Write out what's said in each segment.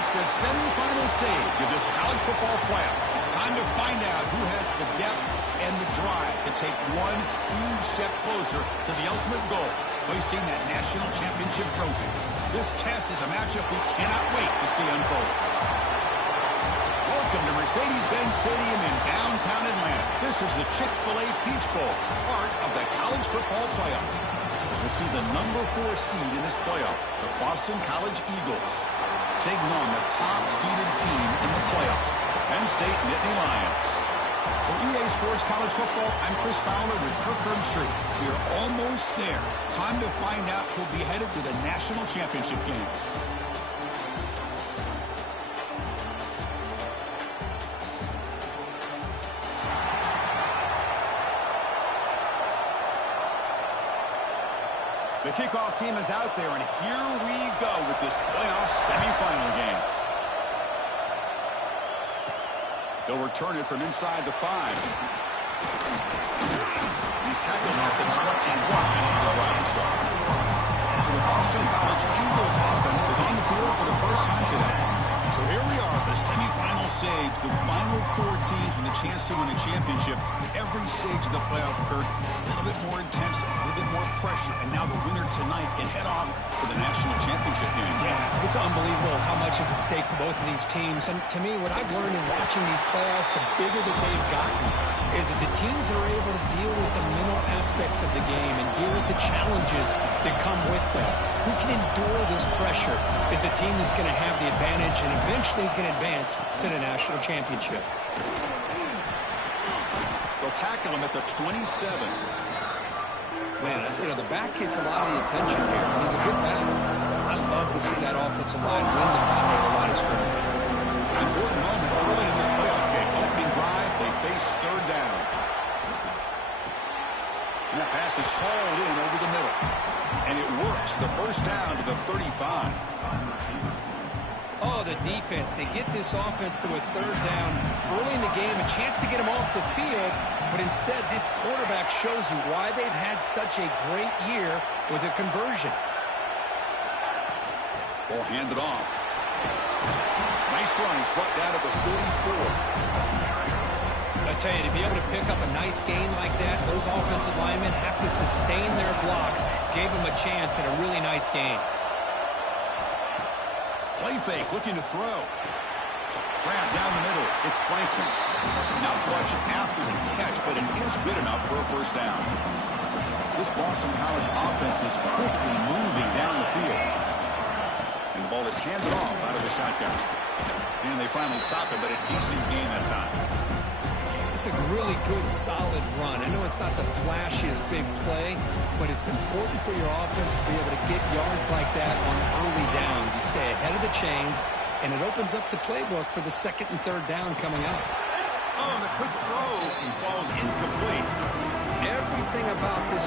reached the semifinal stage of this college football playoff. It's time to find out who has the depth and the drive to take one huge step closer to the ultimate goal, hoisting that national championship trophy. This test is a matchup we cannot wait to see unfold. Welcome to Mercedes-Benz Stadium in downtown Atlanta. This is the Chick-fil-A Peach Bowl, part of the college football playoff. We'll see the number 4 seed in this playoff, the Boston College Eagles, taking on the top-seeded team in the playoff, the Penn State Nittany Lions. For EA Sports College Football, I'm Chris Fowler with Kirk Herbstreit. We are almost there. Time to find out who'll be headed to the national championship game. The kickoff team is out there, and here we go with this playoff semifinal game. They'll return it from inside the 5. He's tackled at the 21 as the drive to start. So the Boston College Eagles offense is on the field for the first time today. So here we are, the semifinal stage, the final 4 teams with a chance to win a championship. Every stage of the playoff occurred a little bit more intense, a little bit more pressure, and now the winner tonight can head off to the national championship game. Yeah, it's unbelievable how much is at stake for both of these teams. And to me, what I've learned in watching these playoffs, the bigger that they've gotten, is that the teams that are able to deal with the mental aspects of the game and deal with the challenges that come with them. Who can endure this pressure is the team that's going to have the advantage and eventually is going to advance to the national championship. They'll tackle him at the 27. Man, the back gets a lot of the attention here. He's a good back. I love to see that offensive line win the battle at the line of scrimmage. Important moment early in this playoff game. Opening drive, they face third down. And that pass is hauled in over the middle. And it works. The first down to the 35. Oh, the defense. They get this offense to a third down early in the game, a chance to get them off the field. But instead, this quarterback shows you why they've had such a great year with a conversion. Ball handed off. Nice run. He's brought down to the 44. I tell you, to be able to pick up a nice gain like that, those offensive linemen have to sustain their blocks. Gave them a chance at a really nice game. Play fake, looking to throw. Grab down the middle. It's Franklin. Not much after the catch, but it is good enough for a first down. This Boston College offense is quickly moving down the field. And the ball is handed off out of the shotgun. And they finally stop it, but a decent gain that time. It's a really good, solid run. I know it's not the flashiest big play, but it's important for your offense to be able to get yards like that on early downs. You stay ahead of the chains, and it opens up the playbook for the second and third down coming up. Oh, the quick throw falls incomplete. Everything about this...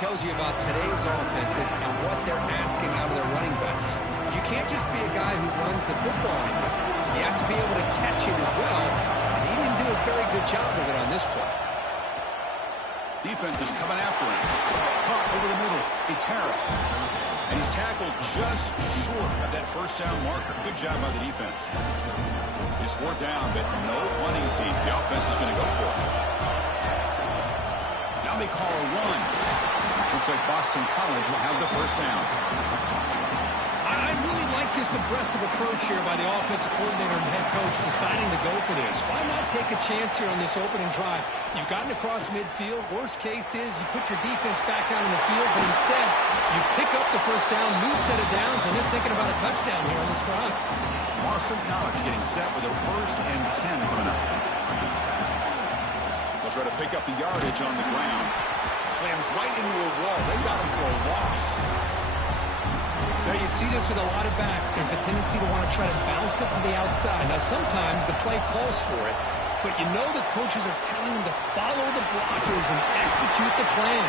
tells you about today's offenses and what they're asking out of their running backs. You can't just be a guy who runs the football anymore. You have to be able to catch it as well, and he didn't do a very good job of it on this play. Defense is coming after him. Caught over the middle. It's Harris. And he's tackled just short of that first down marker. Good job by the defense. It's fourth down, but no punting team. The offense is going to go for it. Now they call a run. Looks like Boston College will have the first down. I really like this aggressive approach here by the offensive coordinator and head coach deciding to go for this. Why not take a chance here on this opening drive? You've gotten across midfield. Worst case is you put your defense back out on the field, but instead you pick up the first down, new set of downs, and they're thinking about a touchdown here on this drive. Boston College getting set with a 1st and 10 coming up. They'll try to pick up the yardage on the ground. Slams right into a wall. They got him for a loss. Now you see this with a lot of backs. There's a tendency to want to try to bounce it to the outside. Now sometimes the play calls for it, but you know the coaches are telling them to follow the blockers and execute the plan.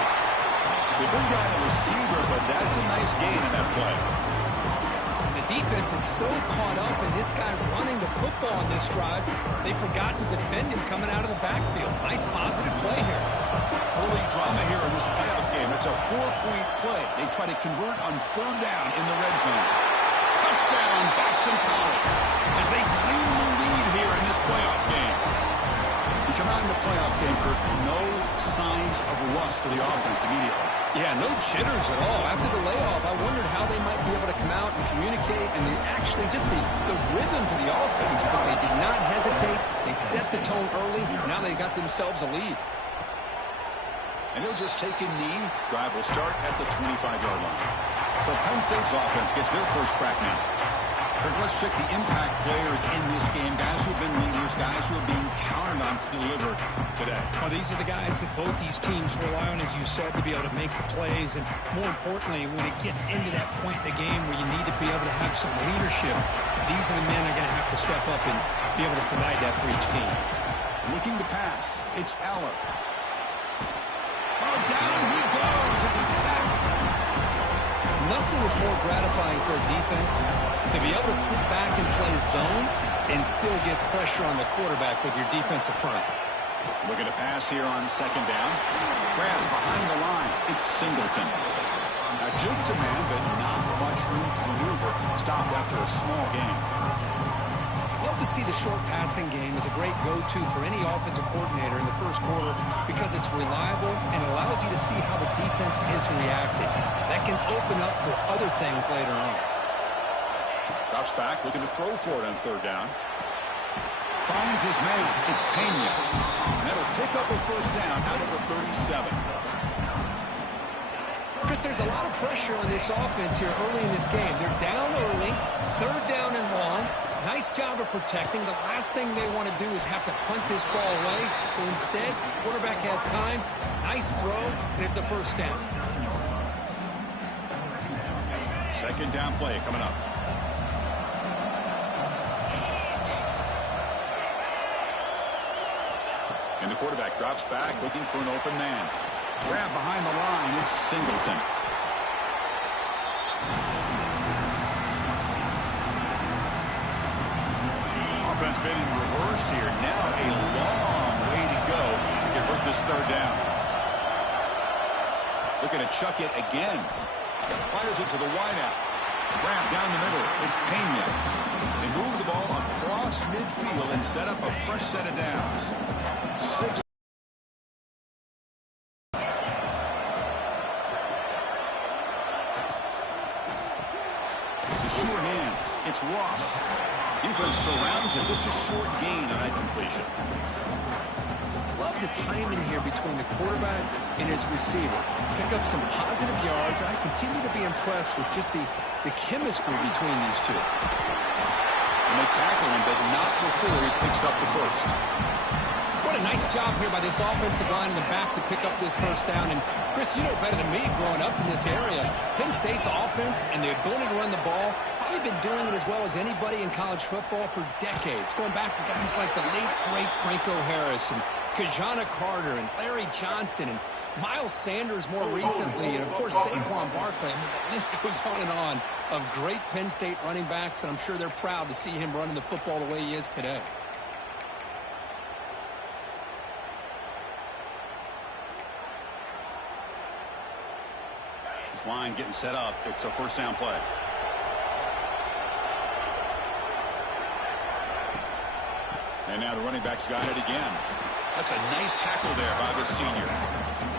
The big guy, the receiver, but that's a nice gain in that play. The defense is so caught up in this guy running the football on this drive, they forgot to defend him coming out of the backfield. Nice positive play here. Early drama here in this playoff game. It's a 4-point play. They try to convert on third down in the red zone. Touchdown, Boston College, as they claim the lead here in this playoff game. You come out in the playoff game, Kurt, no signs of rust for the offense immediately. Yeah, no jitters at all. After the layoff, I wondered how they might be able to come out and communicate, and actually just the rhythm to the offense, but they did not hesitate. They set the tone early. Now they got themselves a lead. And he'll just take a knee. Drive will start at the 25-yard line. So Penn State's offense gets their first crack now. Kirk, let's check the impact players in this game. Guys who have been leaders, guys who are being counted on to deliver today. Well, these are the guys that both these teams rely on, as you said, to be able to make the plays. And more importantly, when it gets into that point in the game where you need to be able to have some leadership, these are the men that are going to have to step up and be able to provide that for each team. Looking to pass. It's Aller. Oh, down he goes. It's a sack. Nothing is more gratifying for a defense to be able to sit back and play zone and still get pressure on the quarterback with your defensive front. Looking to pass here on second down. Grabs behind the line. It's Singleton. A juke to man, but not much room to maneuver. Stopped after a small gain. Love to see the short passing game as a great go-to for any offensive coordinator in the first quarter because it's reliable and allows you to see how the defense is reacting. That can open up for other things later on. Drops back, looking to throw for it on third down. Finds his man. It's Pena. And that'll pick up a first down out of the 37. Chris, there's a lot of pressure on this offense here early in this game. They're down early, third down and long. Nice job of protecting. The last thing they want to do is have to punt this ball away. So instead, quarterback has time. Nice throw, and it's a first down. Second down play coming up. And the quarterback drops back, looking for an open man. Grab behind the line. It's Singleton. Offense been in reverse here. Now a long way to go to convert this third down. Looking to chuck it again. Fires it to the wideout. Grab down the middle. It's Pena. They move the ball across midfield and set up a fresh set of downs. 6. To sure hands. It's Ross. Defense surrounds him. Just a short gain on that completion. Love the timing here between the quarterback and his receiver. Pick up some positive yards. I continue to be impressed with just the chemistry between these two. And they tackle him, but not before he picks up the first. What a nice job here by this offensive line in the back to pick up this first down. And, Chris, you know better than me growing up in this area. Penn State's offense and the ability to run the ball, probably been doing it as well as anybody in college football for decades, going back to guys like the late, great Franco Harris and Kajana Carter and Larry Johnson and Miles Sanders more recently, and, of course, Saquon Barkley. I mean, the list goes on of great Penn State running backs, and I'm sure they're proud to see him running the football the way he is today. This line getting set up. It's a first down play. And now the running back's got it again. That's a nice tackle there by the senior.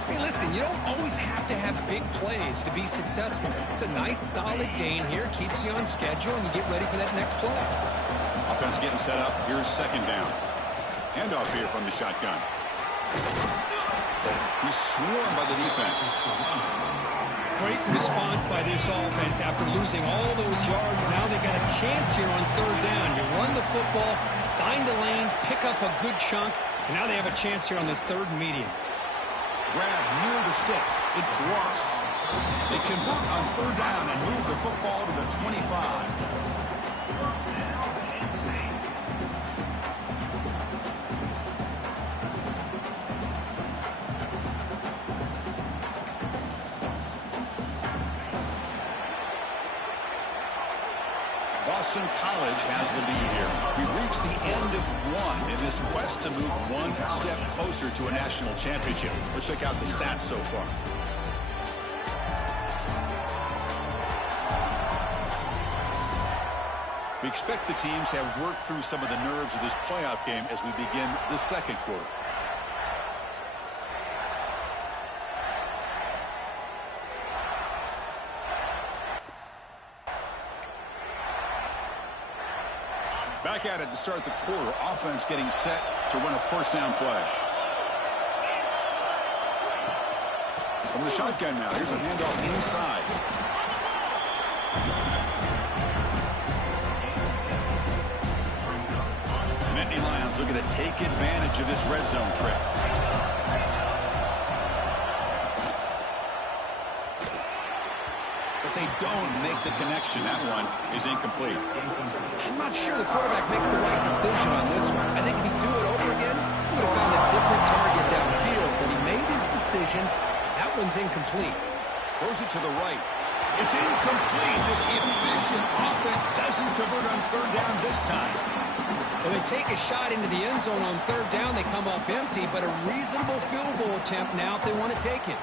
Hey, listen, you don't always have to have big plays to be successful. It's a nice, solid gain here. Keeps you on schedule, and you get ready for that next play. Offense getting set up. Here's second down. Handoff here from the shotgun. He's swarmed by the defense. Great response by this offense after losing all those yards. Now they got a chance here on third down. You run the football, find the lane, pick up a good chunk, and now they have a chance here on this third and medium. Grab near the sticks. It's Ross. They convert on third down and move the football to the 25. Boston College has the lead here. We've reached the end of one in this quest to move one step closer to a national championship. Let's check out the stats so far. We expect the teams have worked through some of the nerves of this playoff game as we begin the second quarter. Back at it to start the quarter. Offense getting set to run a first down play. From the shotgun now. Here's a handoff inside. The Lions looking to take advantage of this red zone trip. But they don't make the connection. That one is incomplete. I'm not sure the quarterback makes the right decision on this one. I think if he'd do it over again, he would have found a different target downfield. But he made his decision. That one's incomplete. Throws it to the right. It's incomplete. This efficient offense doesn't convert on third down this time. Well, they take a shot into the end zone on third down. They come up empty, but a reasonable field goal attempt now if they want to take it.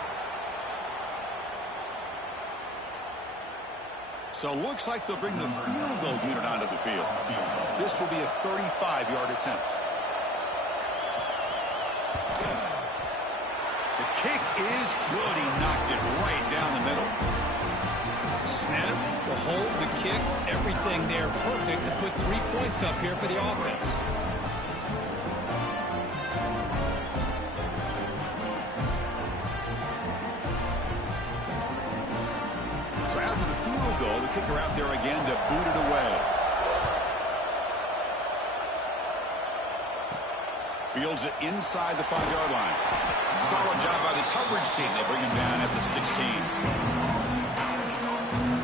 So looks like they'll bring the field goal unit onto the field. This will be a 35-yard attempt. The kick is good. He knocked it right down the middle. Snap, the hold, the kick, everything there perfect to put 3 points up here for the offense. So after the field goal, the kicker out there again to boot it away. Fields it inside the 5-yard line. Solid job by the coverage team. They bring him down at the 16.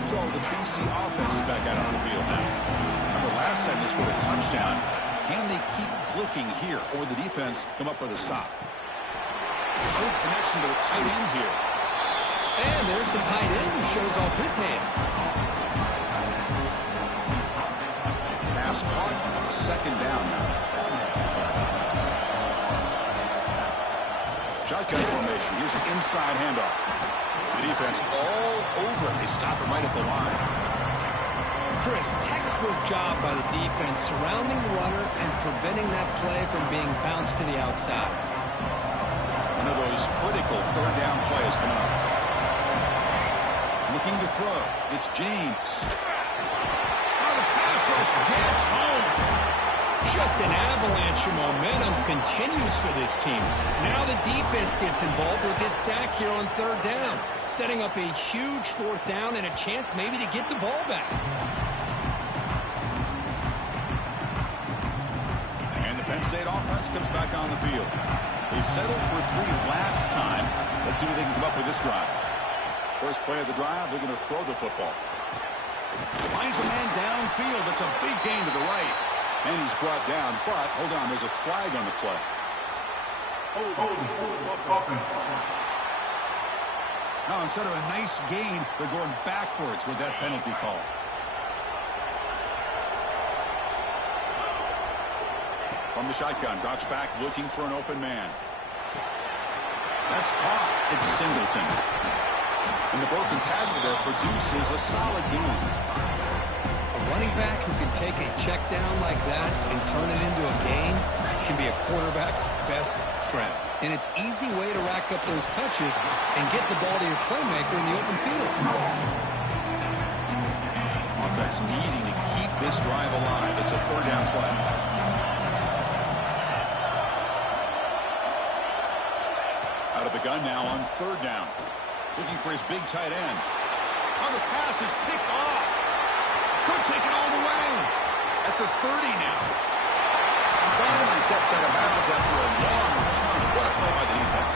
So the BC offense is back out on the field now. Remember last time they scored a touchdown. Can they keep clicking here, or the defense come up with a stop? Short connection to the tight end here. And there's the tight end who shows off his hands. Pass caught. Second down now. Shotgun formation. Here's an inside handoff. The defense all over it. They stop him right at the line. Chris, textbook job by the defense surrounding the runner and preventing that play from being bounced to the outside. One of those critical third down plays coming up. Looking to throw. It's James. Oh, the pass rush gets home. Just an avalanche of momentum continues for this team. Now the defense gets involved with this sack here on third down, setting up a huge fourth down and a chance maybe to get the ball back. And the Penn State offense comes back on the field. They settled for 3 last time. Let's see what they can come up with this drive. First play of the drive, they're going to throw the football. Finds a man downfield. That's a big gain to the right. And he's brought down, but hold on, there's a flag on the play. Now, instead of a nice gain, they're going backwards with that penalty call. From the shotgun, drops back, looking for an open man. That's caught. It's Singleton. And the broken tackle there produces a solid gain. Running back who can take a check down like that and turn it into a gain can be a quarterback's best friend. And it's an easy way to rack up those touches and get the ball to your playmaker in the open field. Offense needing to keep this drive alive. It's a third down play. Out of the gun now on third down. Looking for his big tight end. Oh, the pass is picked off. Could take it all the way. At the 30 now. And finally steps out of bounds after a long return. What a play by the defense.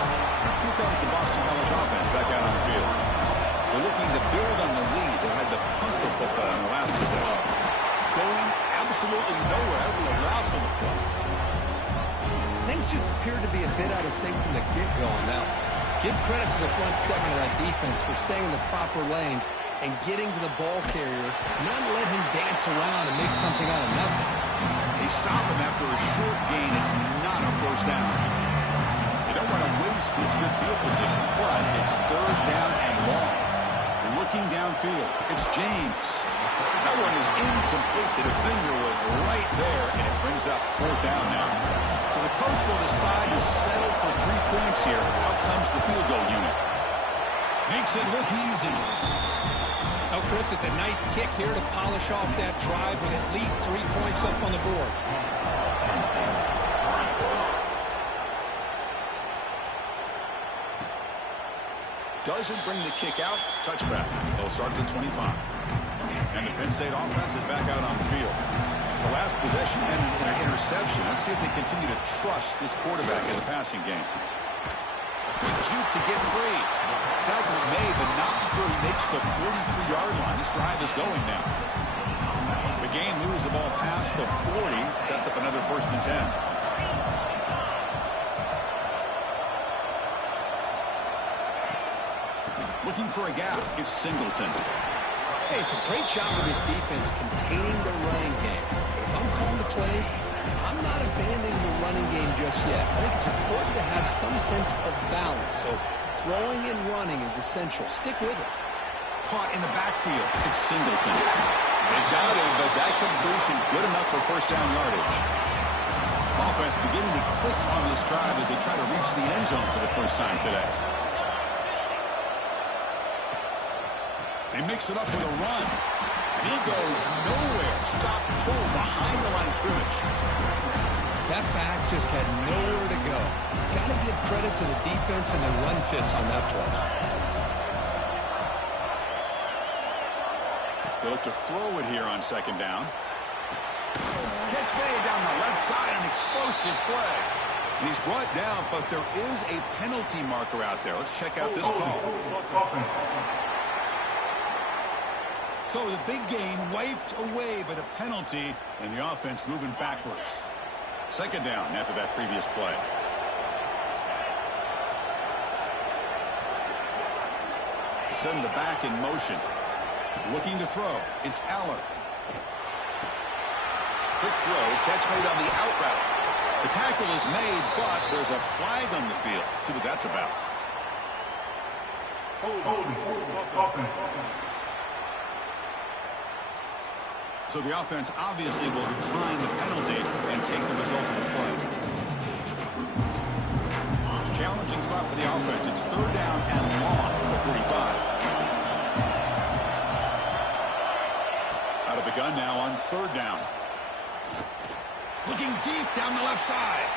Here comes the Boston College offense back out on the field. They're looking to build on the lead. They had to punt the football in the last possession. Going absolutely nowhere. With a loss on the play. Things just appeared to be a bit out of sync from the get-go now. Give credit to the front seven of that defense for staying in the proper lanes and getting to the ball carrier, not let him dance around and make something out of nothing. They stop him after a short gain. It's not a first down. They don't want to waste this good field position, but it's third down and long. Looking downfield, it's James. That one is incomplete. The defender was right there, and it brings up fourth down now. So the coach will decide to settle for 3 points here. Out comes the field goal unit. Makes it look easy. Oh, Chris, it's a nice kick here to polish off that drive with at least 3 points up on the board. Doesn't bring the kick out. Touchback. They'll start at the 25. And the Penn State offense is back out on the field. The last possession ended in an interception. Let's see if they continue to trust this quarterback in the passing game. Quick juke to get free. Tackle's made, but not before he makes the 43-yard line. This drive is going now. The game moves the ball past the 40. Sets up another 1st and 10. Looking for a gap. It's Singleton. Hey, it's a great job of this defense containing the running game. But if I'm calling the plays, I'm not abandoning the running game just yet. I think it's important to have some sense of balance. So throwing and running is essential. Stick with it. Caught in the backfield. It's Singleton. They got him, but that completion good enough for first down yardage. Offense beginning to click on this drive as they try to reach the end zone for the first time today. They mix it up with a run. And he goes nowhere. Stop pull behind the line of scrimmage. That back just had nowhere to go. Got to give credit to the defense and the run fits on that play. They look to throw it here on 2nd down. Catch made down the left side. An explosive play. And he's brought down, but there is a penalty marker out there. Let's check out this call. So the big gain wiped away by the penalty, and the offense moving backwards. 2nd down after that previous play. Send the back in motion. Looking to throw. It's Aller. Quick throw. Catch made on the out route. The tackle is made, but there's a flag on the field. Let's see what that's about. So the offense obviously will decline the penalty and take the result of the play. Challenging spot for the offense. It's 3rd down and long for 45. Out of the gun now on 3rd down. Looking deep down the left side.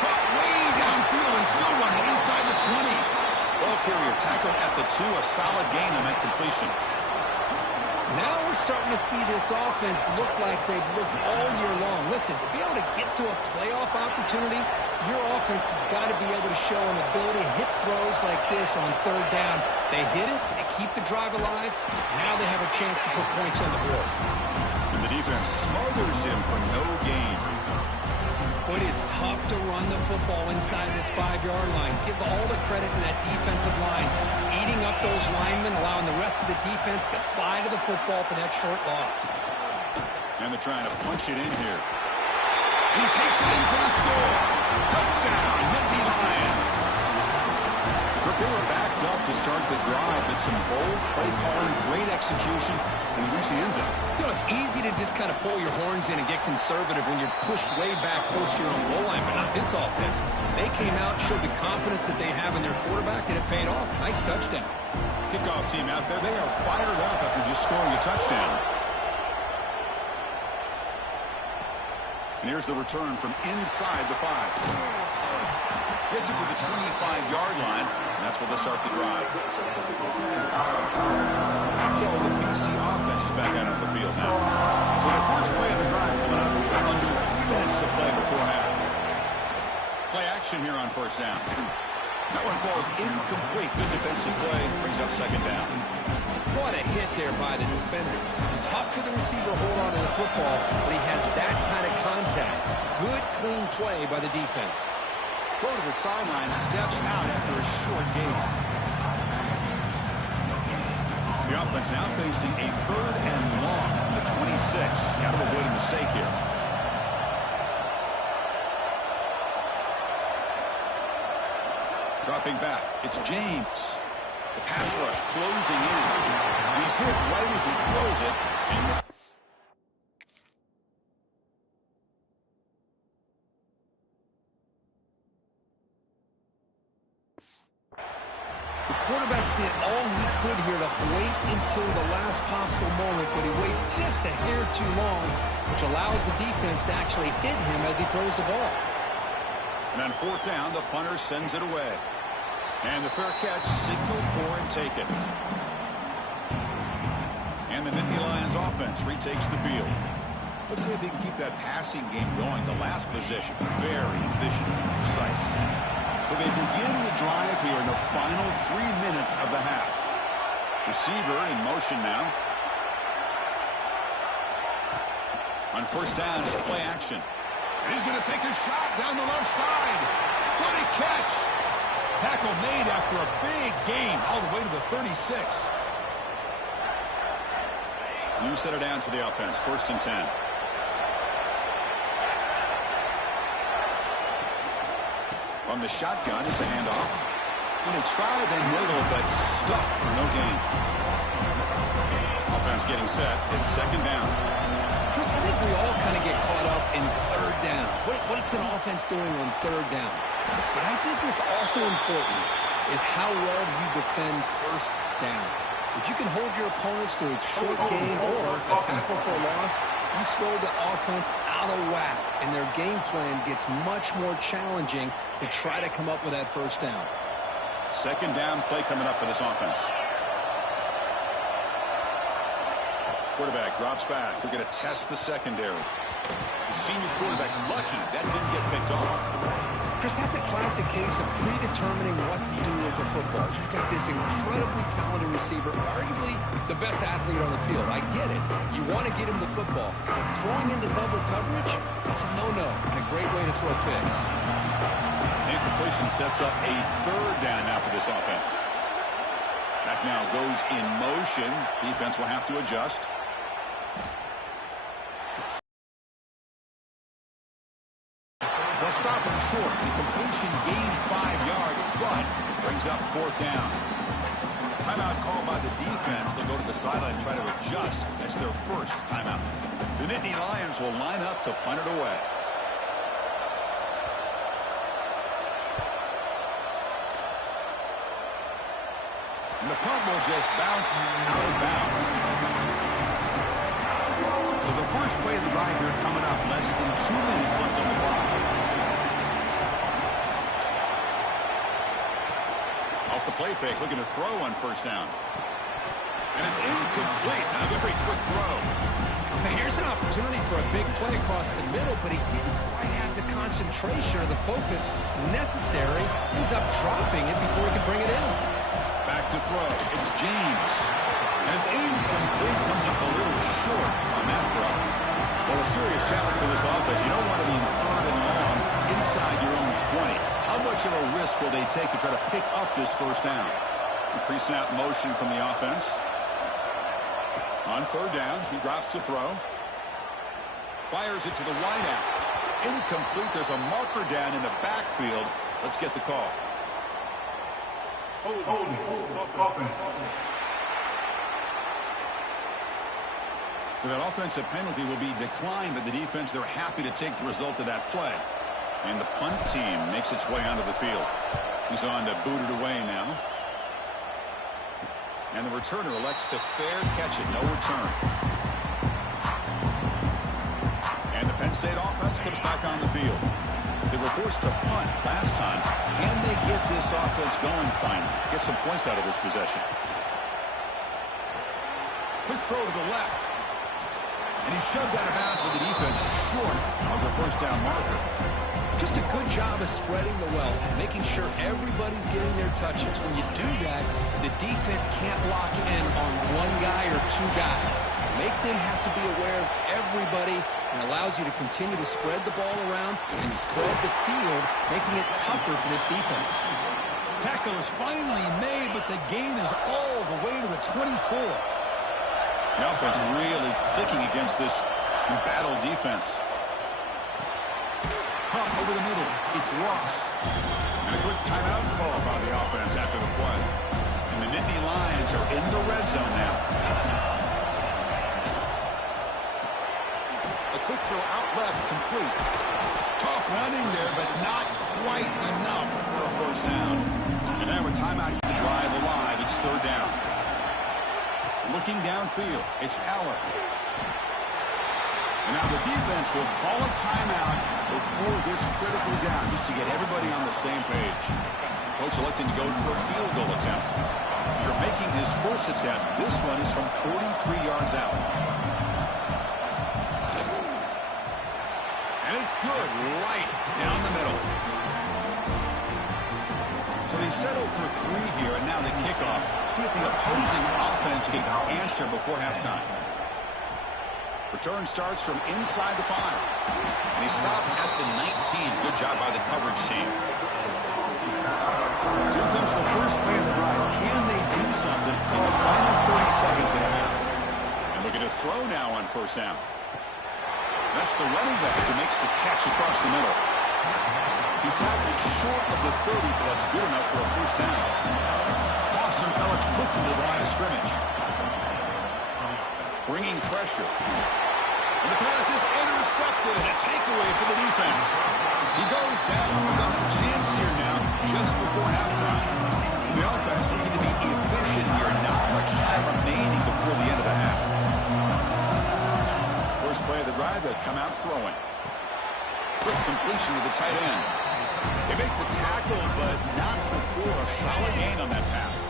Caught way downfield and still running inside the 20. Ball carrier tackled at the 2. A solid gain on that completion. Now we're starting to see this offense look like they've looked all year long. Listen, to be able to get to a playoff opportunity, your offense has got to be able to show an ability to hit throws like this on 3rd down. They hit it, they keep the drive alive. Now they have a chance to put points on the board. And the defense smothers him for no gain. It is tough to run the football inside this 5-yard line. Give all the credit to that defensive line, eating up those linemen, allowing the rest of the defense to fly to the football for that short loss. And they're trying to punch it in here. He takes it in for the score. Touchdown, Nittany Lions. They were backed up to start the drive, but some bold play calling, great execution, and reach the end zone. You know, it's easy to just kind of pull your horns in and get conservative when you're pushed way back close to your own goal line, but not this offense. They came out, showed the confidence that they have in their quarterback, and it paid off. Nice touchdown. Kickoff team out there, they are fired up after just scoring a touchdown. And here's the return from inside the 5. Gets it to the 25-yard line, and that's where they start the drive. So the BC offense is back out on the field now. So the first play of the drive coming up. We've got under 3 minutes to play before half. Play action here on 1st down. That one falls incomplete. Good defensive play. Brings up 2nd down. What a hit there by the defender. Tough for the receiver to hold on to the football, but he has that kind of contact. Good, clean play by the defense. Go to the sideline, steps out after a short gain. The offense now facing a 3rd and long Got to avoid a mistake here. Dropping back. It's James. The pass rush closing in. He's hit right as he throws it. And the quarterback did all he could here to wait until the last possible moment, but he waits just a hair too long, which allows the defense to actually hit him as he throws the ball. And on fourth down, the punter sends it away. And the fair catch signaled for and taken. And the Nittany Lions offense retakes the field. Let's see if they can keep that passing game going. The last possession, very efficient and precise. So they begin the drive here in the final 3 minutes of the half. Receiver in motion now. On first down is play action. And he's going to take a shot down the left side. What a catch! Tackle made after a big gain all the way to the 36. New set of downs for the offense. First and 10. On the shotgun, it's a handoff. And they try the middle, but stuck for no gain. Offense getting set. It's second down. Chris, I think we all kind of get caught up in third down. What's an offense doing on third down? But I think what's also important is how well you defend first down. If you can hold your opponents to a short gain or a tackle for a loss, you throw the offense out of whack, and their game plan gets much more challenging to try to come up with that first down. Second down play coming up for this offense. Quarterback drops back. We're going to test the secondary. The senior quarterback lucky that didn't get picked off. Chris, that's a classic case of predetermining what to do with the football. You've got this incredibly talented receiver, arguably the best athlete on the field. I get it. You want to get him the football. But throwing into double coverage, that's a no-no and a great way to throw picks. Incompletion sets up a third down now for this offense. Back now goes in motion. Defense will have to adjust. They'll stop him short. The completion gained 5 yards, but brings up fourth down. Timeout called by the defense. They'll go to the sideline and try to adjust. That's their first timeout. The Nittany Lions will line up to punt it away. And the punt will just bounce out of bounds. So the first play of the drive here coming up. Less than 2 minutes left on the clock. Off the play fake, looking to throw on first down. And it's incomplete. A very quick throw. Now here's an opportunity for a big play across the middle, but he didn't quite have the concentration or the focus necessary. Ends up dropping it before he could bring it in. Back to throw. It's James. And it's incomplete. Comes up a little short on that throw. Well, a serious challenge for this offense. You don't want to be in third and long inside your own 20. How much of a risk will they take to try to pick up this first down? Pre-snap motion from the offense. On third down, he drops to throw. Fires it to the wideout. Incomplete. There's a marker down in the backfield. Let's get the call. So that offensive penalty will be declined, but the defense, they're happy to take the result of that play. And the punt team makes its way onto the field. He's on to boot it away now. And the returner elects to fair catch it. No return. And the Penn State offense comes back on the field. They were forced to punt last time. Can they get this offense going finally? Get some points out of this possession. Quick throw to the left. And he's shoved out of bounds with the defense short of the first down marker. Just a good job of spreading the wealth, making sure everybody's getting their touches. When you do that, the defense can't lock in on one guy or two guys. Make them have to be aware of everybody, and allows you to continue to spread the ball around and spread the field, making it tougher for this defense. Tackle is finally made, but the gain is all the way to the 24. The offense really clicking against this battle defense. Pump over the middle. It's Ross. And a quick timeout call by the offense after the play. And the Nittany Lions are in the red zone now. A quick throw out left, complete. Tough running there, but not quite enough for a first down. And now with timeout to drive alive, it's third down. Looking downfield, it's Allen. And now the defense will call a timeout before this critical down, just to get everybody on the same page. Coach electing to go for a field goal attempt. After making his first attempt, this one is from 43 yards out. And it's good, right down the middle. So they settled for 3 here, and now the kickoff. See if the opposing offense can answer before halftime. Return starts from inside the 5. And he stopped at the 19. Good job by the coverage team. So here comes the first play of the drive. Can they do something in the final 30 seconds of the half? And looking to throw now on first down. That's the running back who makes the catch across the middle. He's tackled short of the 30, but that's good enough for a first down. Boston College quickly to the line of scrimmage. Bringing pressure. And the pass is intercepted. A takeaway for the defense. He goes down. They'll have a chance here now just before halftime. So the offense looking to be efficient here. Not much time remaining before the end of the half. First play of the drive, they'll come out throwing. Quick completion to the tight end. They make the tackle, but not before a solid gain on that pass.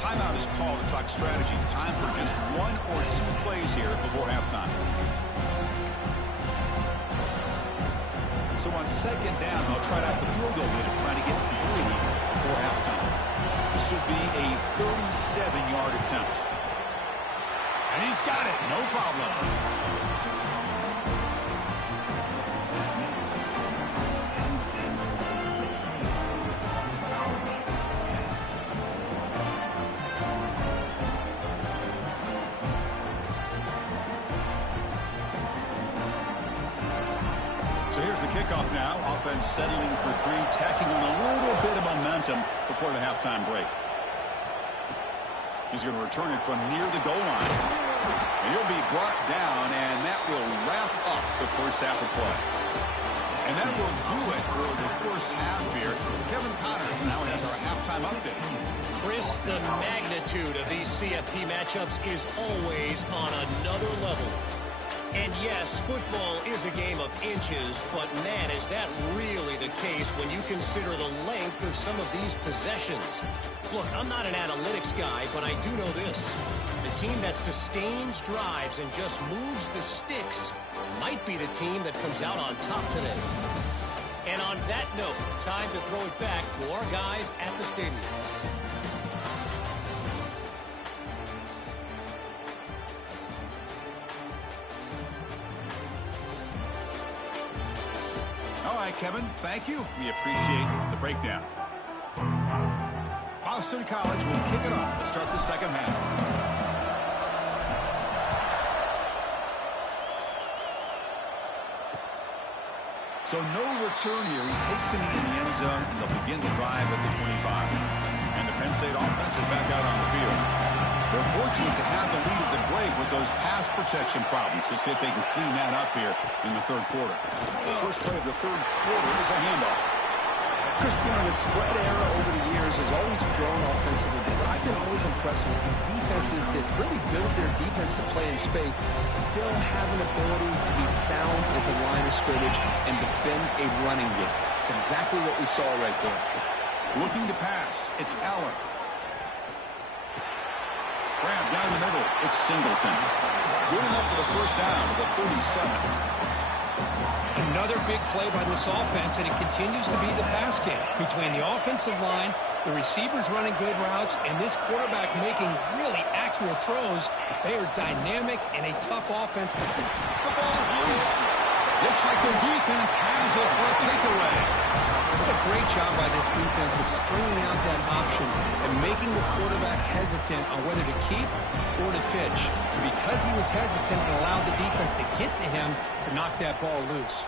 Timeout is called to talk strategy. Time for just 1 or 2 plays here before halftime. So on second down, they'll try out the field goal unit, trying to get 3 before halftime. This will be a 37-yard attempt. And he's got it, no problem. Kickoff now. Offense settling for 3, tacking on a little bit of momentum before the halftime break. He's going to return it from near the goal line. And he'll be brought down, and that will wrap up the first half of play. And that will do it for the first half here. Kevin Connors now has our halftime update. Chris, the magnitude of these CFP matchups is always on another level. And yes, football is a game of inches, but man, is that really the case when you consider the length of some of these possessions. Look, I'm not an analytics guy, but I do know this. The team that sustains drives and just moves the sticks might be the team that comes out on top today. And on that note, time to throw it back to our guys at the stadium. All right, Kevin, thank you. We appreciate the breakdown. Boston College will kick it off to start the second half. So no return here. He takes it in the end zone, and they'll begin the drive at the 25. And the Penn State offense is back out on the field. They're fortunate to have the lead at the break with those pass protection problems. Let's see if they can clean that up here in the third quarter. The first play of the third quarter is a handoff. Chris, the spread era over the years has always grown offensively, but I've been always impressed with defenses that really build their defense to play in space, still have an ability to be sound at the line of scrimmage and defend a running game. It's exactly what we saw right there. Looking to pass, it's Allen. Grab down the middle, it's Singleton. Good enough for the first down to the 37. Another big play by this offense, and it continues to be the pass game. Between the offensive line, the receivers running good routes, and this quarterback making really accurate throws, they are dynamic and a tough offense to stop. The ball is loose. Looks like the defense has it for a takeaway. What a great job by this defense of stringing out that option and making the quarterback hesitant on whether to keep or to pitch. And because he was hesitant, it allowed the defense to get to him to knock that ball loose.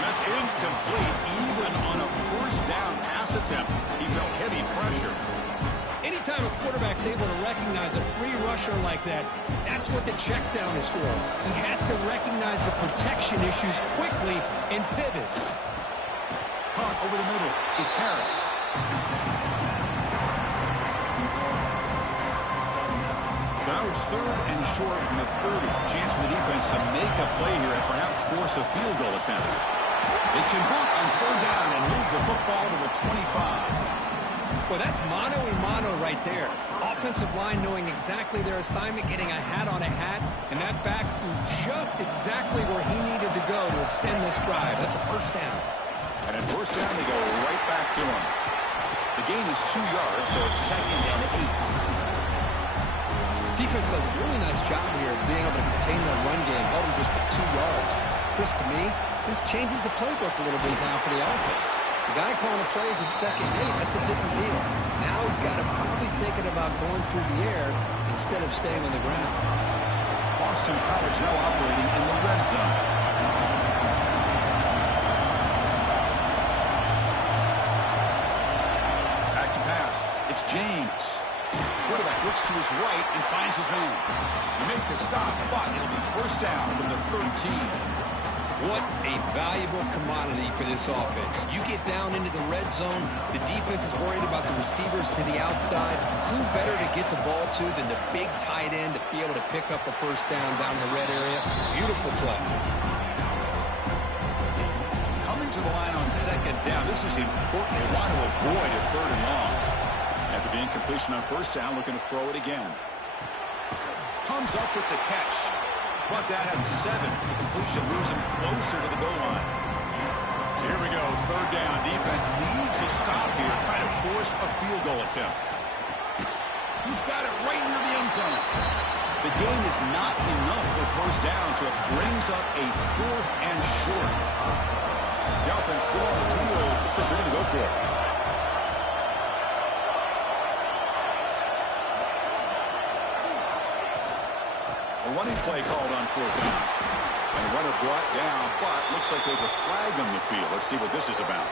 That's incomplete. Even on a first down pass attempt, he felt heavy pressure. Anytime a quarterback's able to recognize a free rusher like that, that's what the check down is for. He has to recognize the protection issues quickly and pivot. Caught over the middle. It's Harris. Fouts third and short from the 30. Chance for the defense to make a play here and perhaps force a field goal attempt. They convert on third down and move the football to the 25. Well, that's mano-a-mano right there. Offensive line knowing exactly their assignment, getting a hat on a hat, and that back threw just exactly where he needed to go to extend this drive. That's a first down. And at first down, they go right back to him. The gain is 2 yards, so it's 2nd and 8. Defense does a really nice job here of being able to contain that run game, held him just to 2 yards. Chris, to me, this changes the playbook a little bit now for the offense. The guy calling the plays at 2nd and 8, that's a different deal. Now he's got to probably thinking about going through the air instead of staying on the ground. Boston College now operating in the red zone. Back to pass. It's James. Quarterback looks to his right and finds his man. You make the stop, but it'll be first down from the 13. What a valuable commodity for this offense. You get down into the red zone, the defense is worried about the receivers to the outside. Who better to get the ball to than the big tight end to be able to pick up a first down down the red area? Beautiful play. Coming to the line on 2nd down, this is important. They want to avoid a 3rd and long. After the incompletion on first down, looking to throw it again. Comes up with the catch. Brought that at the 7. The completion moves him closer to the goal line. So here we go, 3rd down. Defense needs a stop here, trying to force a field goal attempt. He's got it right near the end zone. The gain is not enough for first down, so it brings up a 4th and short. The offense still on the field. Looks like they're going to go for it. A running play called on 4th down. And a runner brought down, but looks like there's a flag on the field. Let's see what this is about.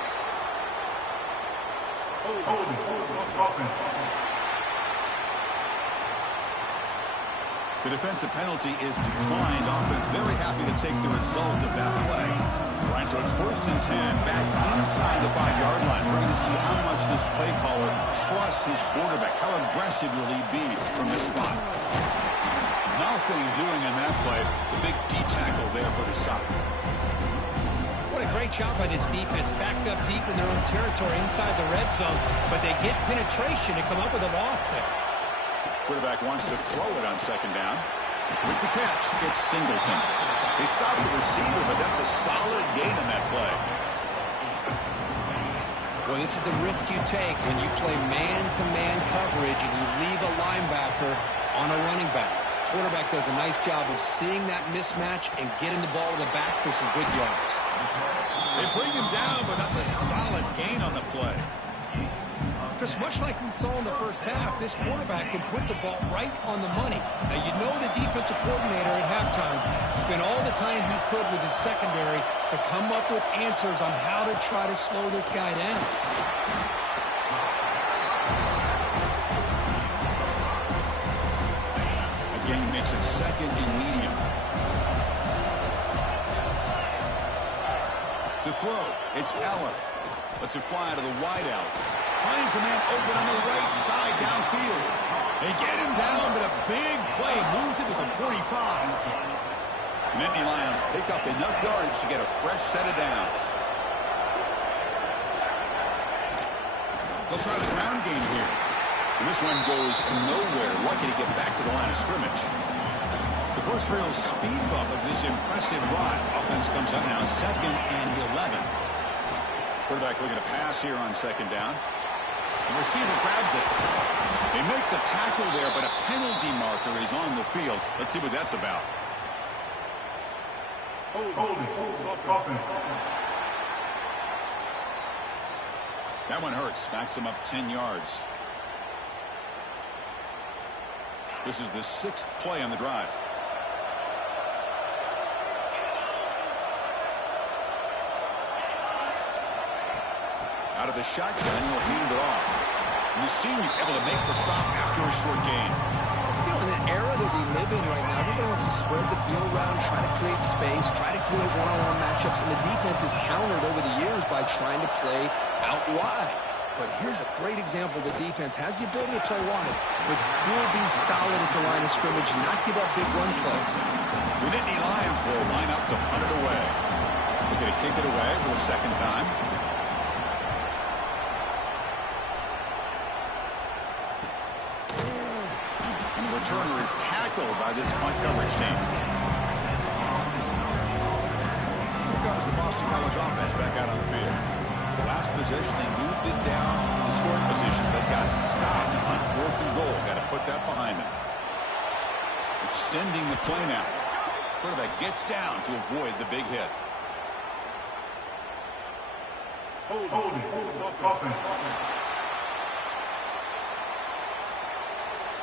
The defensive penalty is declined. Offense very happy to take the result of that play. All right, so it's 1st and 10, back inside the 5-yard line. We're going to see how much this play caller trusts his quarterback. How aggressive will he be from this spot? Nothing doing in that play. The big D tackle there for the stop. What a great job by this defense. Backed up deep in their own territory inside the red zone, but they get penetration to come up with a loss there. Quarterback wants to throw it on 2nd down. With the catch, it's Singleton. They stop the receiver, but that's a solid gain on that play. Well, this is the risk you take when you play man-to-man coverage and you leave a linebacker on a running back. Quarterback does a nice job of seeing that mismatch and getting the ball to the back for some good yards. They bring him down, but that's a solid gain on the play. Just much like we saw in the first half, this quarterback can put the ball right on the money. Now, you know the defensive coordinator at halftime spent all the time he could with his secondary to come up with answers on how to try to slow this guy down. Again, makes it 2nd and medium. To throw, it's Allen. Lets it fly to the wideout. Finds a man open on the right side downfield. They get him down, but a big play moves it to the 45. The Nittany Lions pick up enough yards to get a fresh set of downs. They'll try the ground game here. And this one goes nowhere. Lucky to get back to the line of scrimmage. The first real speed bump of this impressive run. Offense comes up now 2nd and 11. Quarterback looking to pass here on 2nd down. The receiver grabs it. They make the tackle there, but a penalty marker is on the field. Let's see what that's about. That one hurts. Backs him up 10 yards. This is the 6th play on the drive. Out of the shotgun, he'll hand it off. And the senior able to make the stop after a short gain. You know, in the era that we live in right now, everybody wants to spread the field around, try to create space, try to create one-on-one matchups, and the defense is countered over the years by trying to play out wide. But here's a great example. The defense has the ability to play wide, but still be solid at the line of scrimmage and not give up big run plays. The Nittany Lions will line up to punt it away. They're going to kick it away for the second time. And the returner is tackled by this punt coverage team. Here comes the Boston College offense back out on the field. The last possession, they moved it down to the scoring position, but got stopped on 4th and goal. Got to put that behind them. Extending the play now. Quarterback gets down to avoid the big hit.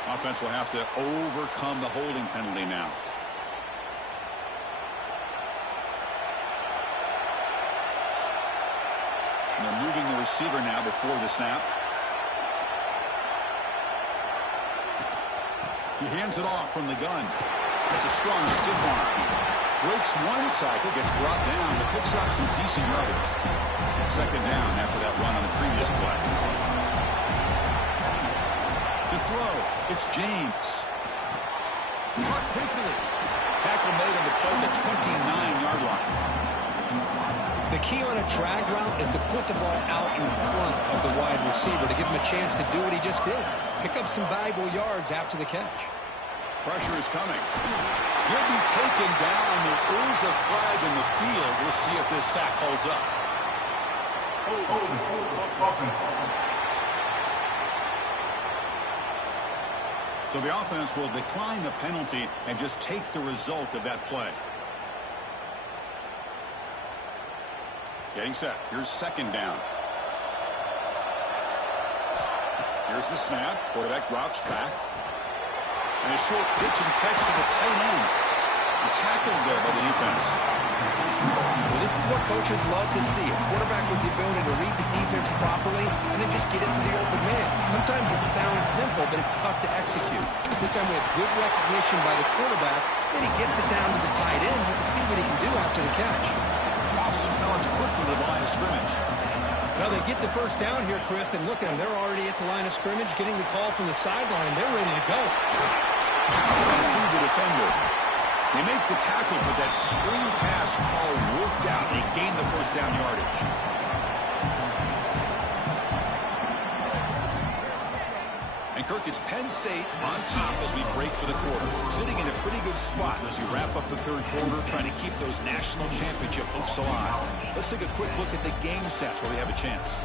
Offense will have to overcome the holding penalty now. And they're moving the receiver now before the snap. He hands it off from the gun. That's a strong stiff arm. Breaks one tackle, gets brought down, but picks up some decent yardage. Second down after that run on the previous play. To throw, it's James. Caught quickly. Tackle made on the play at the 29-yard line. The key on a drag route is to put the ball out in front of the wide receiver to give him a chance to do what he just did. Pick up some valuable yards after the catch. Pressure is coming. He'll be taken down. There is a flag in the field. We'll see if this sack holds up. So the offense will decline the penalty and just take the result of that play. Getting set. Here's second down. Here's the snap. Quarterback drops back. And a short pitch and catch to the tight end. And tackled there by the defense. Well, this is what coaches love to see. A quarterback with the ability to read the defense properly and then just get it to the open man. Sometimes it sounds simple, but it's tough to execute. This time we have good recognition by the quarterback. Then he gets it down to the tight end. You can see what he can do after the catch. Boston College quickly to the line of scrimmage. Well, they get the first down here, Chris, and look at them. They're already at the line of scrimmage, getting the call from the sideline. They're ready to go. Through the defender. They make the tackle, but that screen pass call worked out. They gain the first down yardage. And Kirk, it's Penn State on top as we break for the quarter. Sitting in a pretty good spot as we wrap up the third quarter, trying to keep those national championship hopes alive. Let's take a quick look at the game stats where we have a chance.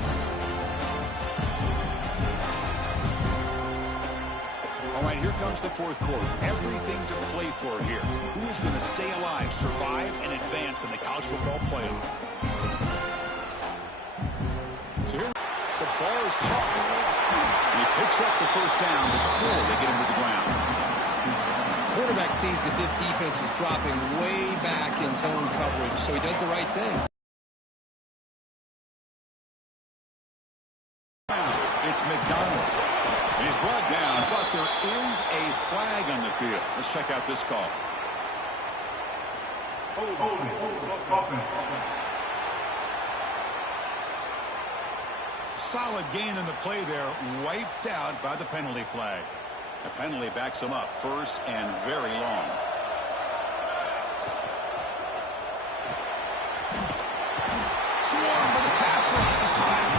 All right, here comes the fourth quarter. Everything to play for here. Who is going to stay alive, survive, and advance in the college football playoff? So here, the ball is caught. And he picks up the first down before they get him to the ground. Quarterback sees that this defense is dropping way back in zone coverage, so he does the right thing. It's McDonald. And he's brought down, but there is a flag on the field. Let's check out this call. Solid gain in the play there, wiped out by the penalty flag. The penalty backs him up, first and very long. Swarm for the pass rush, the sack.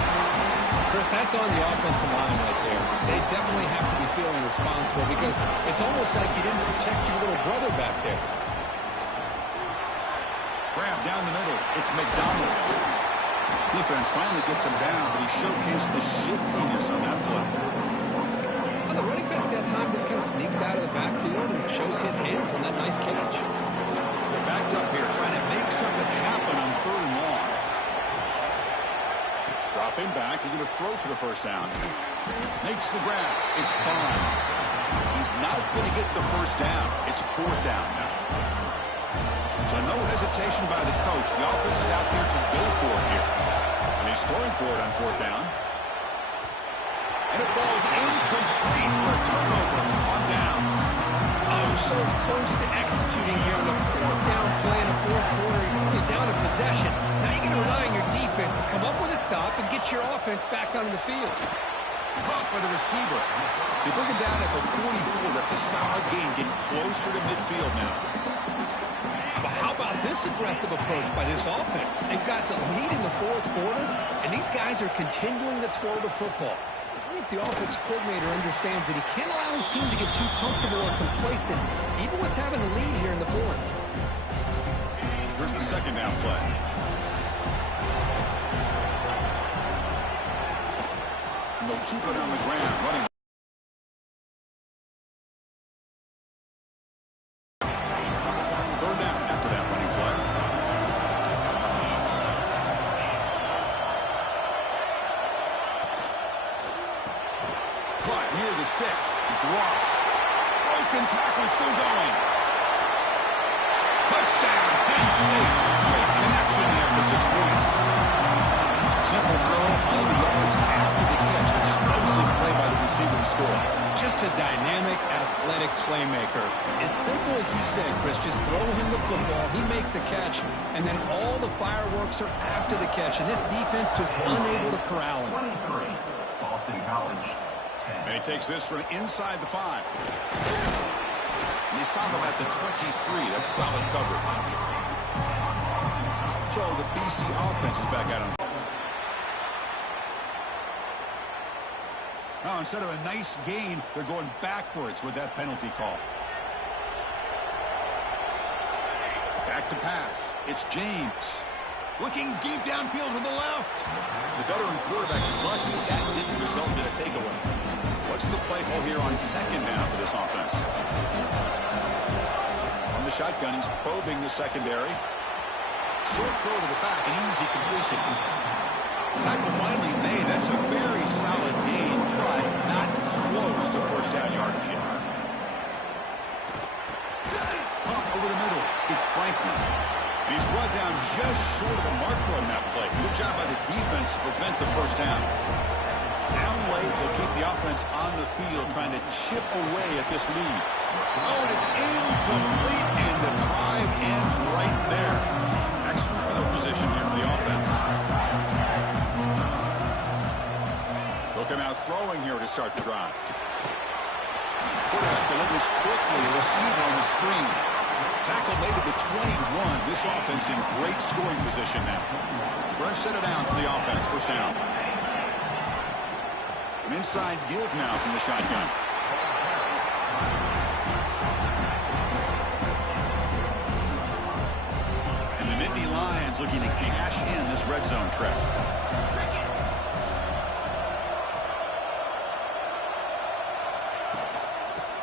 Chris, that's on the offensive line right there. They definitely have to be feeling responsible because it's almost like you didn't protect your little brother back there. Grab down the middle. It's McDonald. Defense finally gets him down, but he showcased the shiftiness on that play. Well, the running back that time just kind of sneaks out of the backfield and shows his hands on that nice catch. Backed up here, trying to make something happen on 3rd and long. Dropping back, he's going to throw for the first down. Makes the grab. It's Bond. He's not going to get the first down. It's 4th down now. So no hesitation by the coach. The offense is out there to go for it here. And he's throwing for it on 4th down. And it falls incomplete for a turnover on downs. Oh, so close to executing here on the 4th down play in the 4th quarter. You're only down a possession. Now you're going to rely on your defense to come up with a stop and get your offense back onto the field. Caught by the receiver. They bring him down at the 44. That's a solid gain, getting closer to midfield now. But how about this aggressive approach by this offense? They've got the lead in the 4th quarter, and these guys are continuing to throw the football. I think the offense coordinator understands that he can't allow his team to get too comfortable or complacent, even with having a lead here in the 4th. Here's the 2nd down play. And they'll keep it on the ground, running. Sticks. It's Ross. Broken tackle still going. Touchdown, Penn State. Great connection there for 6 points. Simple throw, all the yards after the catch. Explosive play by the receiver to score. Just a dynamic, athletic playmaker. As simple as you said, Chris, just throw him the football, he makes a catch, and then all the fireworks are after the catch, and this defense just unable to corral him. 23, Boston College. And he takes this from inside the 5. And they stop him at the 23. That's solid coverage. So the BC offense is back at him. Now, instead of a nice gain, they're going backwards with that penalty call. Back to pass. It's James. Looking deep downfield with the left. The veteran quarterback lucky that didn't result in a takeaway. What's the play call here on 2nd down for this offense? On the shotgun, he's probing the secondary. Short throw to the back, an easy completion. Tackle finally made. That's a very solid gain, but not close to 1st down yardage yet. Over the middle, it's Franklin. And he's brought down just short of the marker on that play. Good job by the defense to prevent the 1st down. Down late, they'll keep the offense on the field trying to chip away at this lead. Oh, and it's incomplete, and the drive ends right there. Excellent field position here for the offense. They'll come out throwing here to start the drive. Quarterback delivers quickly, a receiver on the screen. Tackle made to the 21. This offense in great scoring position now. Fresh set of downs for the offense. 1st down. An inside give now from the shotgun. And the Nittany Lions looking to cash in this red zone trap.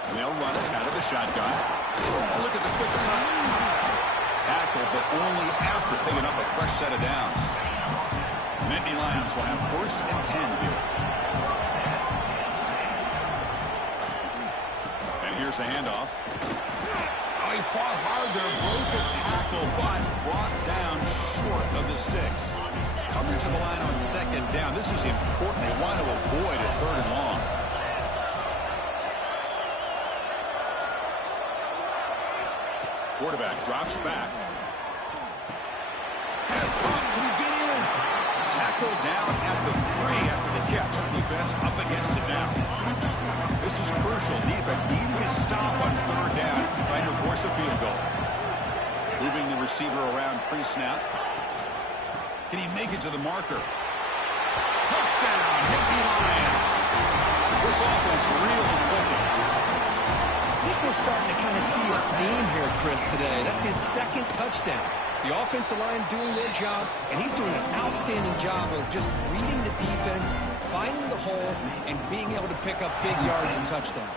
And they'll run it out of the shotgun. Oh, look at the quick cut. Tackle, but only after picking up a fresh set of downs. The Nittany Lions will have 1st and 10 here. And here's the handoff. Oh, he fought hard there, broke a tackle, but brought down short of the sticks. Coming to the line on 2nd down. This is important. They want to avoid a 3rd and long. Quarterback drops back. Can he get in? Tackled down at the 3 after the catch. Defense up against it now. This is crucial. Defense needing a stop on 3rd down, trying to force a field goal. Moving the receiver around pre-snap. Can he make it to the marker? Touchdown, Nittany Lions. This offense really clicking. I think we're starting to kind of see a theme here, Chris, today. That's his 2nd touchdown. The offensive line doing their job, and he's doing an outstanding job of just reading the defense, finding the hole, and being able to pick up big yards and touchdowns.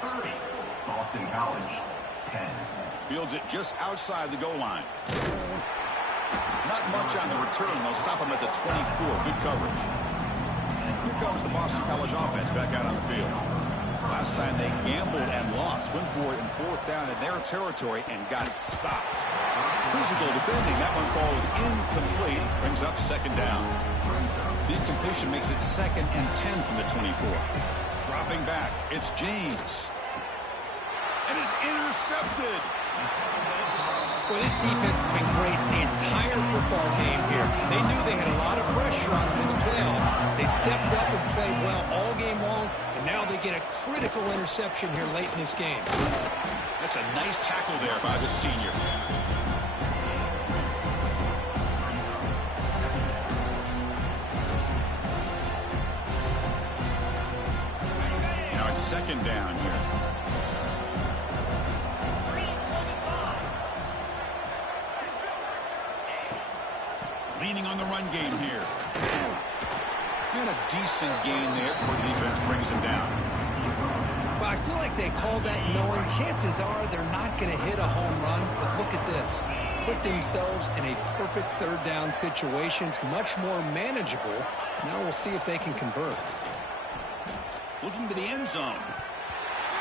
Boston College, 10. Fields it just outside the goal line. Not much on the return. They'll stop him at the 24. Good coverage. Here comes the Boston College offense back out on the field. Last time they gambled and lost. Went for it in 4th down in their territory and got stopped. Physical defending. That one falls incomplete. Brings up 2nd down. The incompletion makes it 2nd and 10 from the 24. Dropping back. It's James. And is intercepted. Well, this defense has been great the entire football game here. They knew they had a lot of pressure on them in the playoff. They stepped up and played well all game long, and now they get a critical interception here late in this game. That's a nice tackle there by the senior. Now it's 2nd down here. Leaning on the run game here. And a decent gain there before the defense brings him down. Well, I feel like they called that knowing chances are they're not going to hit a home run. But look at this. Put themselves in a perfect 3rd down situation. It's much more manageable. Now we'll see if they can convert. Looking to the end zone.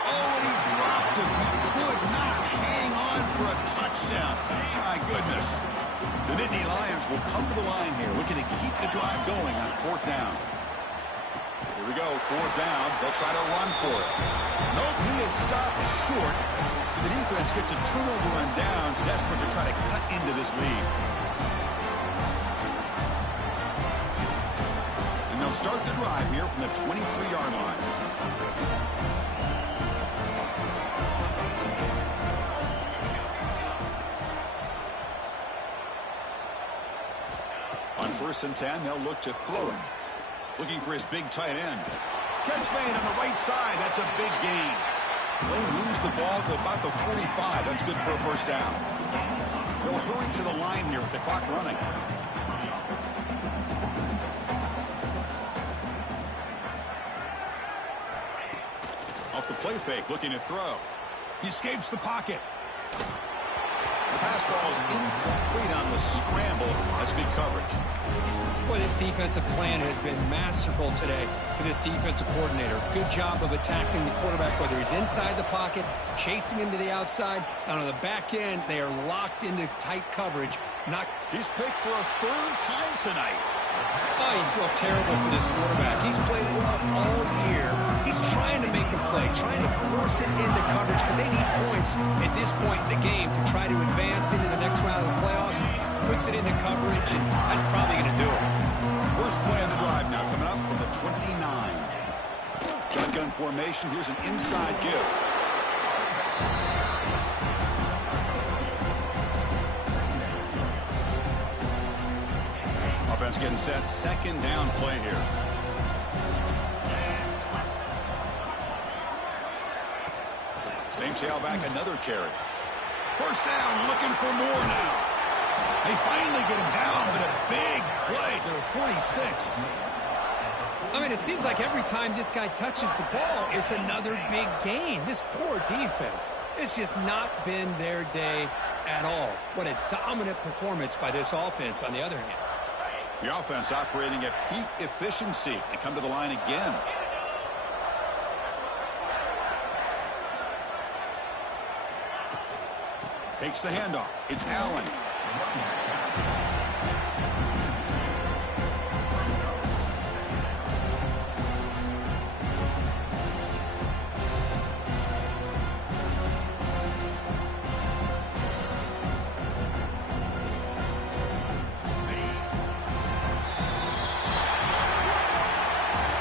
Oh, he dropped it. He could not hang on for a touchdown. My goodness. The Nittany Lions will come to the line here, looking to keep the drive going on 4th down. Here we go, 4th down. They'll try to run for it. Nope, he is stopped short. The defense gets a turnover on downs, desperate to try to cut into this lead. And they'll start the drive here from the 23-yard line. On 1st and 10, they'll look to throw it. Looking for his big tight end. Catch made on the right side. That's a big gain. They lose the ball to about the 45. That's good for a 1st down. They'll hurry to the line here with the clock running. Off the play fake, looking to throw. He escapes the pocket. The pass ball is incomplete on the scramble. That's good coverage. Boy, this defensive plan has been masterful today for this defensive coordinator. Good job of attacking the quarterback, whether he's inside the pocket, chasing him to the outside. And on the back end, they are locked into tight coverage. He's picked for a 3rd time tonight. Oh, you feel terrible for this quarterback. He's played well all year. He's trying to make a play, trying to force it into coverage because they need points at this point in the game to try to advance into the next round of the playoffs. Puts it into coverage, and that's probably going to do it. First play of the drive now coming up from the 29. Shotgun formation. Here's an inside give. Offense getting set. 2nd down play here. Same tailback, another carry. 1st down, looking for more now. They finally get him down, but a big play to the 46. I mean, it seems like every time this guy touches the ball, it's another big gain. This poor defense, it's just not been their day at all. What a dominant performance by this offense on the other hand. The offense operating at peak efficiency and come to the line again. Takes the handoff. It's Allen.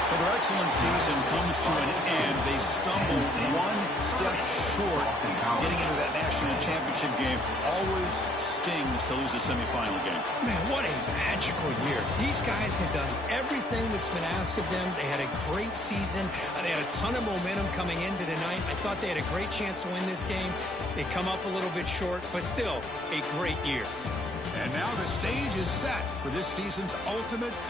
So their excellent season comes to an end. They stumble one step short getting into that national championship game. Always stings to lose a semifinal game. Man, what a magical year. These guys have done everything that's been asked of them. They had a great season. They had a ton of momentum coming into tonight. I thought they had a great chance to win this game. They come up a little bit short, but still a great year. And now the stage is set for this season's ultimate